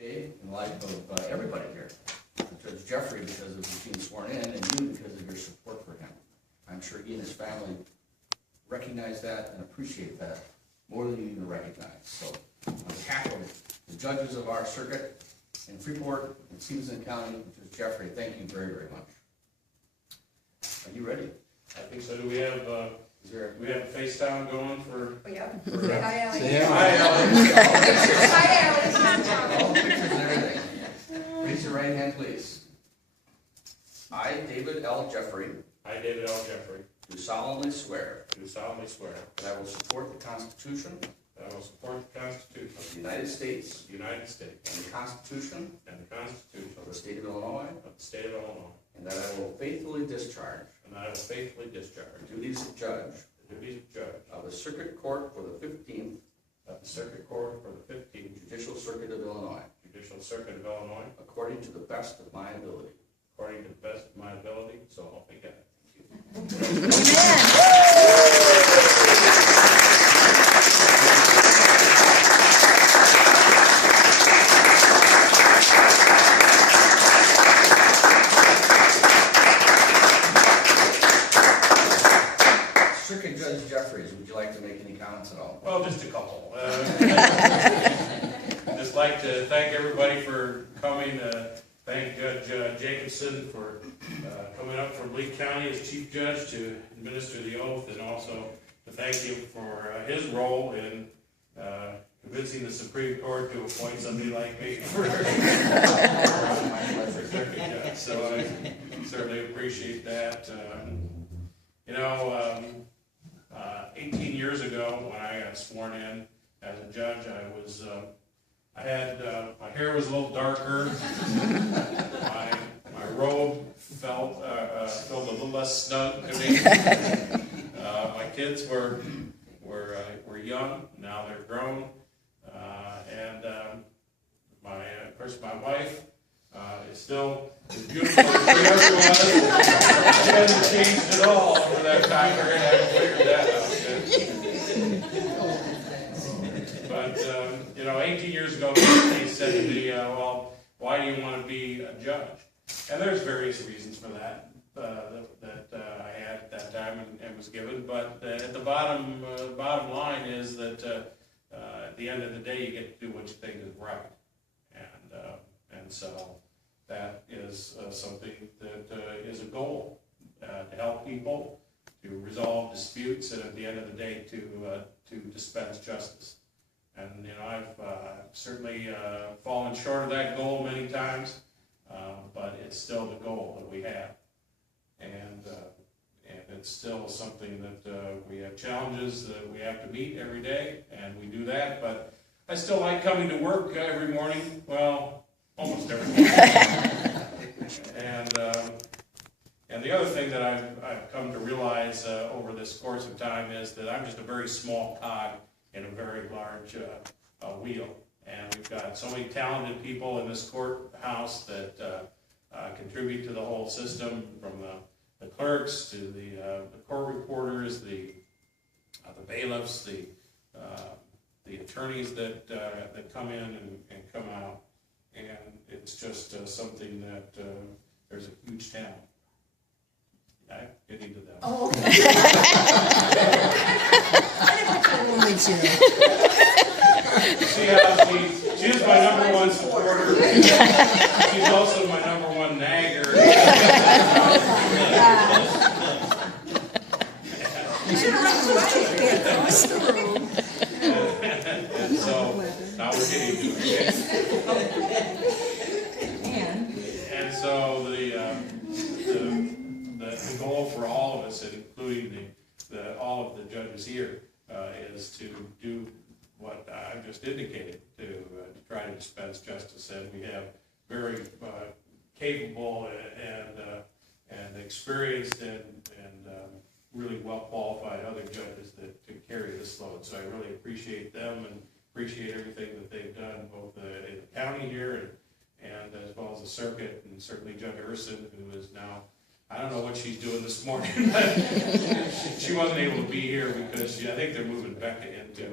Today, in light of everybody here, Judge Jeffrey because of his being sworn in, and you because of your support for him. I'm sure he and his family recognize that and appreciate that more than you even recognize. So, on behalf of the judges of our circuit in Freeport and Stevenson County, Judge Jeffrey, thank you very, very much. Are you ready? I think so. Do we have FaceTime going for? Oh, yeah. Say hi, Alex. Hi, Alex. Hi, Alex. All pictures and everything. Raise your right hand, please. I, David L. Jeffrey, I, David L. Jeffrey, do solemnly swear do solemnly swear that I will support the Constitution that I will support the Constitution of the United States of the United States and the Constitution and the Constitution of the State of Illinois, of the State of Illinois, and that I will faithfully discharge and that I will faithfully discharge the duties of judge the duties of judge of the Circuit Court for the 15th of the Circuit Court for the 15th Judicial Circuit of Illinois, Judicial Circuit of Illinois, according to the best of my ability. according to the best of my ability, so help me God. Circuit Judge Jeffries, would you like to make any comments at all? Well, just a couple. Just like to thank everybody for coming. Thank Judge Jacobson for coming up from Lee County as Chief Judge to administer the oath, and also to thank him for his role in convincing the Supreme Court to appoint somebody like me for Circuit Judge. So I certainly appreciate that. 18 years ago when I got sworn in as a judge, I had my hair was a little darker. My robe felt a little less snug to me. My kids were young. Now they're grown, and of course my wife is still as beautiful as she ever was. She hasn't changed at all over that time period. I figured that out. But 18 years ago, they said to me, "Well, why do you want to be a judge?" And there's various reasons for that that I had at that time and was given. But at the bottom line is that at the end of the day, you get to do what you think is right, and so that is something that is a goal to help people, to resolve disputes, and at the end of the day, to dispense justice. And I've certainly fallen short of that goal many times, but it's still the goal that we have, and it's still something that we have challenges that we have to meet every day, and we do that. But I still like coming to work every morning. Well, almost every morning. And the other thing that I've come to realize over this course of time is that I'm just a very small cog in a very large wheel. And we've got so many talented people in this courthouse that contribute to the whole system, from the clerks to the court reporters, the bailiffs, the attorneys that come in and come out. And it's just something that there's a huge talent. I get into that. Oh, okay. See how she's my number one supporter. She's also my number one nagger. And so now we're getting to it. And so the goal for all of us, including all of the judges here, is to do what I've just indicated, to try to dispense justice. And we have very capable and experienced and really well qualified other judges that to carry this load. So I really appreciate them and appreciate everything that they've done, both in the county here and as well as the circuit, and certainly Judge Urson, who is now, I don't know what she's doing this morning, but she wasn't able to be here because I think they're moving Becca into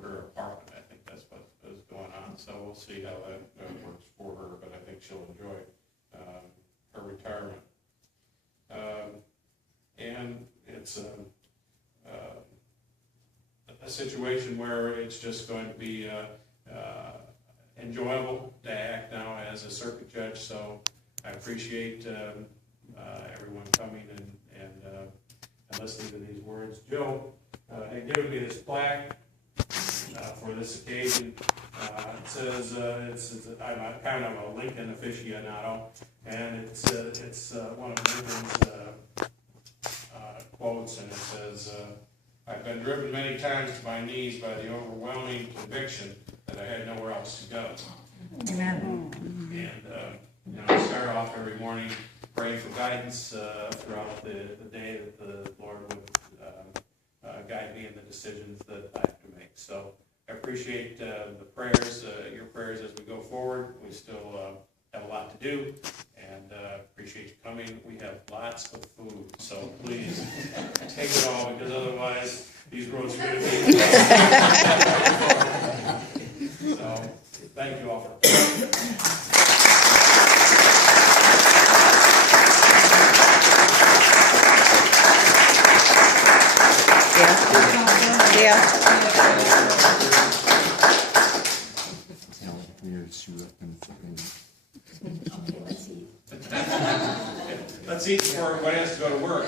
her apartment. I think that's what was going on. So we'll see how that works for her, but I think she'll enjoy her retirement. And it's a situation where it's just going to be enjoyable to act now as a circuit judge, so I appreciate everyone coming and listening to these words. Joe had given me this plaque for this occasion. It says, I'm a kind of a Lincoln aficionado, and it's one of Lincoln's quotes, and it says, I've been driven many times to my knees by the overwhelming conviction that I had nowhere else to go. Amen. And I start off every morning praying for guidance throughout the day that the Lord would guide me in the decisions that I have to make. So I appreciate the prayers, your prayers as we go forward. We still have a lot to do, and appreciate you coming. We have lots of food, so please take it all, because otherwise these roads are going to be. So thank you all for. Let's eat before everybody has to go to work.